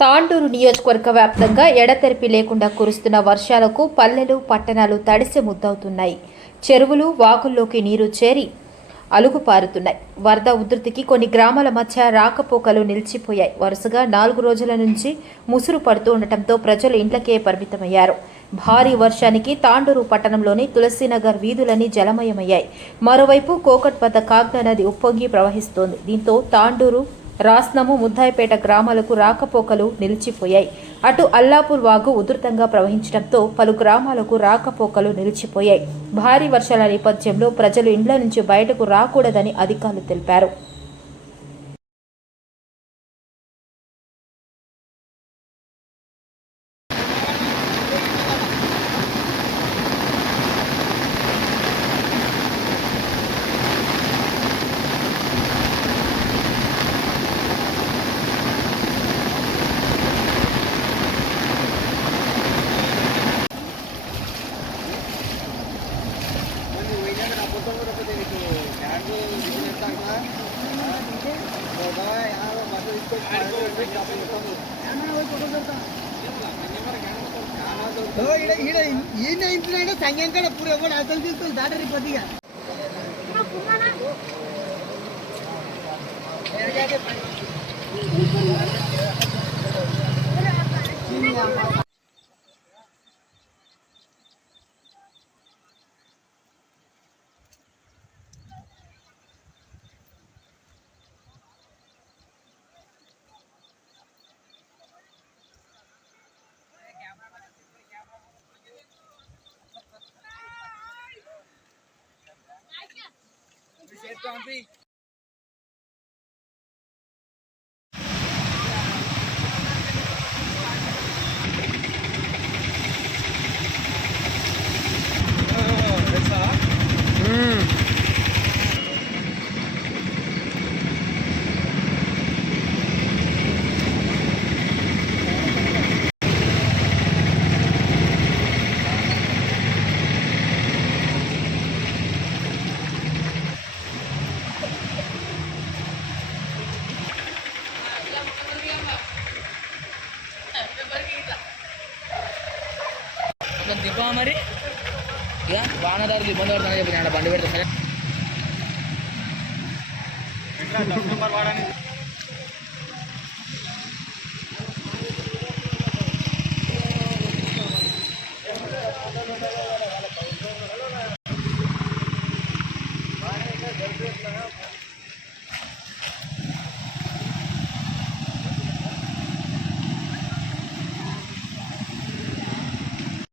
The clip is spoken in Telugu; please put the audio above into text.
తాండూరు నియోజకవర్గ వ్యాప్తంగా ఎడతెరిపి లేకుండా కురుస్తున్న వర్షాలకు పల్లెలు పట్టణాలు తడిసి ముద్దవుతున్నాయి. చెరువులు వాగుల్లోకి నీరు చేరి అలుగుపారుతున్నాయి. వరద ఉధృతికి కొన్ని గ్రామాల మధ్య రాకపోకలు నిలిచిపోయాయి. వరుసగా 4 రోజుల నుంచి ముసురు పడుతూ ఉండటంతో ప్రజలు ఇంట్లకే పరిమితమయ్యారు. భారీ వర్షానికి తాండూరు పట్టణంలోని తులసీనగర్ వీధులన్నీ జలమయమయ్యాయి. మరోవైపు కోకట్ వద్ద కాగ్నా నది ఉప్పొంగి ప్రవహిస్తోంది. దీంతో తాండూరు, రాస్నము, ముద్దాయిపేట గ్రామాలకు రాకపోకలు నిలిచిపోయాయి. అటు అల్లాపూర్ వాగు ఉధృతంగా ప్రవహించడంతో పలు గ్రామాలకు రాకపోకలు నిలిచిపోయాయి. భారీ వర్షాల నేపథ్యంలో ప్రజలు ఇండ్ల నుంచి బయటకు రాకూడదని అధికారులు తెలిపారు. ఇంట్లో సంఖ్య పూర కూడా అసలు తీసుకొని దాటరి కొద్దిగా దిబ్బా మరి ఇక వానదారులు ఇబ్బంది పడుతుందని చెప్పి బండి పెడతాం.